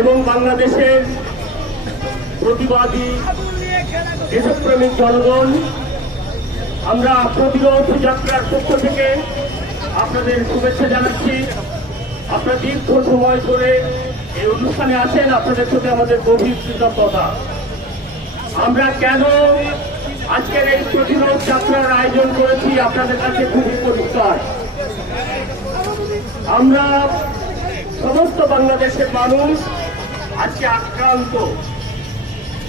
এবং বাংলাদেশের প্রতিবাদী দেশপ্রেমিক জনগণ, আমরা প্রতিরোধ যাত্রার পক্ষ থেকে আপনাদের শুভেচ্ছা জানাচ্ছি। আপনারা দীর্ঘ সময় ধরে এই অনুষ্ঠানে আছেন, আপনাদের সাথে আমাদের গভীর কৃতজ্ঞতা। আমরা কেন আজকের এই প্রতিরোধ যাত্রার আয়োজন করেছি আপনাদের কাছে খুবই পরিষ্কার। আমরা সমস্ত বাংলাদেশের মানুষ আজকে আক্রান্ত।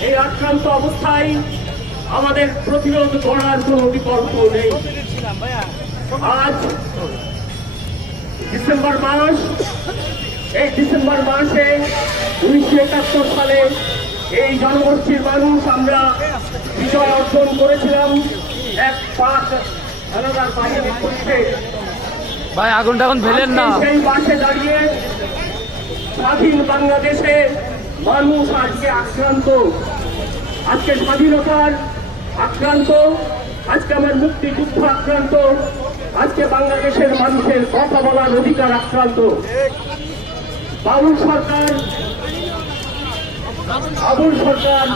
এই আক্রান্ত অবস্থায় আমাদের প্রতিরোধ করার কোনো বিকল্প নেই। আজ ডিসেম্বর মাস, এই ডিসেম্বর মাসে 1971 সালে এই জনগোষ্ঠীর মানুষ আমরা বিজয় অর্জন করেছিলাম এক পাক আলাদা বাহিনীর পক্ষে। ভাই আগুনটা এখন ফেলেন না। সেই পাশে দাঁড়িয়ে স্বাধীন বাংলাদেশে মানুষ আজকে আক্রান্ত, আজকে স্বাধীনতার আক্রান্ত, আজকে আমার মুক্তিযুদ্ধ আক্রান্ত, আজকে বাংলাদেশের মানুষের কথা বলার অধিকার আক্রান্ত। আবুল সরকার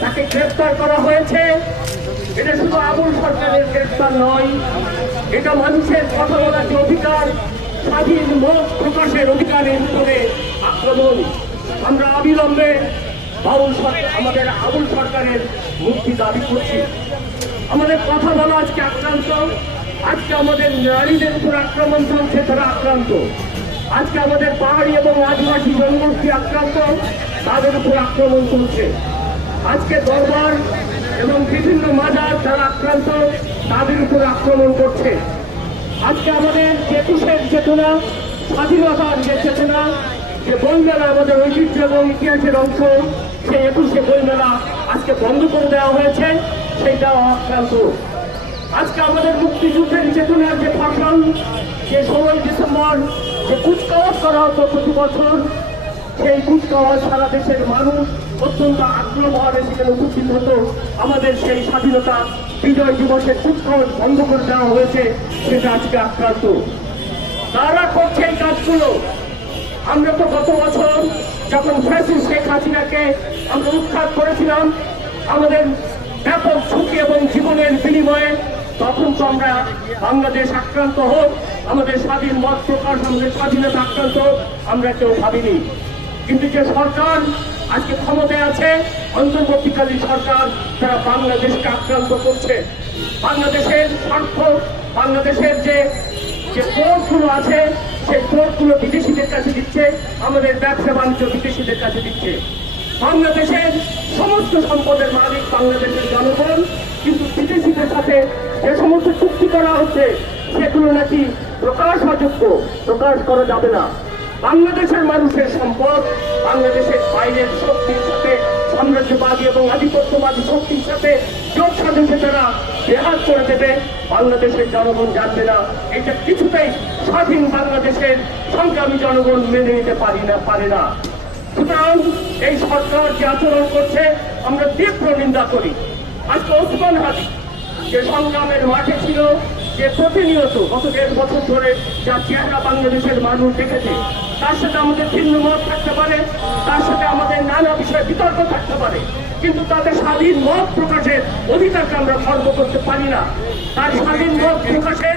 তাকে গ্রেফতার করা হয়েছে। এটা শুধু আবুল সরকারের গ্রেফতার নয়, এটা মানুষের কথা বলার যে অধিকার, স্বাধীন মত প্রকাশের অধিকারের উপরে আক্রমণ। আমরা অবিলম্বে আমাদের আবুল সরকারের মুক্তি দাবি করছি। আমাদের কথা বলা আজকে আক্রান্ত, আজকে আমাদের নারীদের উপর আক্রমণ চলছে, তারা আক্রান্ত। আজকে আমাদের পাহাড়ি এবং আদিবাসী জনগোষ্ঠী আক্রান্ত, তাদের উপর আক্রমণ চলছে। আজকে দরবার এবং বিভিন্ন মাজার যারা আক্রান্ত, তাদের উপর আক্রমণ করছে। আজকে আমাদের 21-এর চেতনা, স্বাধীনতার যে চেতনা, যে বইমেলা আমাদের ঐতিহ্য এবং ইতিহাসের অংশ, সেই 21শে বইমেলা আজকে বন্ধ করে দেওয়া হয়েছে, সেইটাও আক্রান্ত। আজকে আমাদের মুক্তিযুদ্ধের চেতনার যে ভাষণ, যে 16 ডিসেম্বর যে কুচকাওয়াজ করা হতো প্রতি বছর, সেই কুচকাওয়াজ সারা দেশের মানুষ অত্যন্ত আগ্রহভাবে সেখানে উপস্থিত হতো। আমাদের সেই স্বাধীনতা বিজয় দিবসের কুচকাওয়াজ বন্ধ করে দেওয়া হয়েছে, সেটা আজকে আক্রান্ত। তারা করছে এই কাজগুলো। আমরা তো গত বছর যখন ফ্যাসিস্ট শেখ হাসিনাকে আমরা উৎখাত করেছিলাম আমাদের ব্যাপক ঝুঁকি এবং জীবনের বিনিময়ে, তখন তো আমরা বাংলাদেশ আক্রান্ত হোক, আমাদের স্বাধীন মত প্রকাশ, আমাদের স্বাধীনতা আক্রান্ত আমরা কেউ ভাবিনি। কিন্তু যে সরকার আজকে ক্ষমতায় আছে, অন্তর্বর্তীকালীন সরকার, তারা বাংলাদেশকে আক্রান্ত করছে। বাংলাদেশের স্বার্থ, বাংলাদেশের যে পোর্টগুলো আছে, সেই পোর্টগুলো বিদেশিদের কাছে দিচ্ছে, আমাদের ব্যবসা বাণিজ্য বিদেশিদের কাছে দিচ্ছে। বাংলাদেশের সমস্ত সম্পদের মালিক বাংলাদেশের জনগণ, কিন্তু বিদেশিদের সাথে যে সমস্ত চুক্তি করা হচ্ছে সেগুলো নাকি প্রকাশ অযোগ্য, প্রকাশ করা যাবে না। বাংলাদেশের মানুষের সম্পদ বাংলাদেশের বাইরের শক্তির সাথে, সাম্রাজ্যবাদী এবং আধিপত্যবাদী শক্তির সাথে যোগ সাধুকে তারা বেহাত করে দেবে, বাংলাদেশের জনগণ জানবে না। এটা কিছুতেই স্বাধীন বাংলাদেশের সংগ্রামী জনগণ মেনে নিতে পারে না। সুতরাং এই সরকার যে আচরণ করছে আমরা তীব্র নিন্দা করি। আজকে ওসমান হাদি যে সংগ্রামের মাঠে ছিল, যে প্রতিনিয়ত গত 1.5 বছর ধরে যা চেহারা বাংলাদেশের মানুষ দেখেছে, তার সাথে আমাদের ভিন্ন মত থাকতে পারে, তার সাথে আমাদের নানা বিষয়ে বিতর্ক থাকতে পারে, কিন্তু তাদের স্বাধীন মত প্রকাশের অধিকারকে আমরা খর্ব করতে পারি না। তার স্বাধীন মত প্রকাশের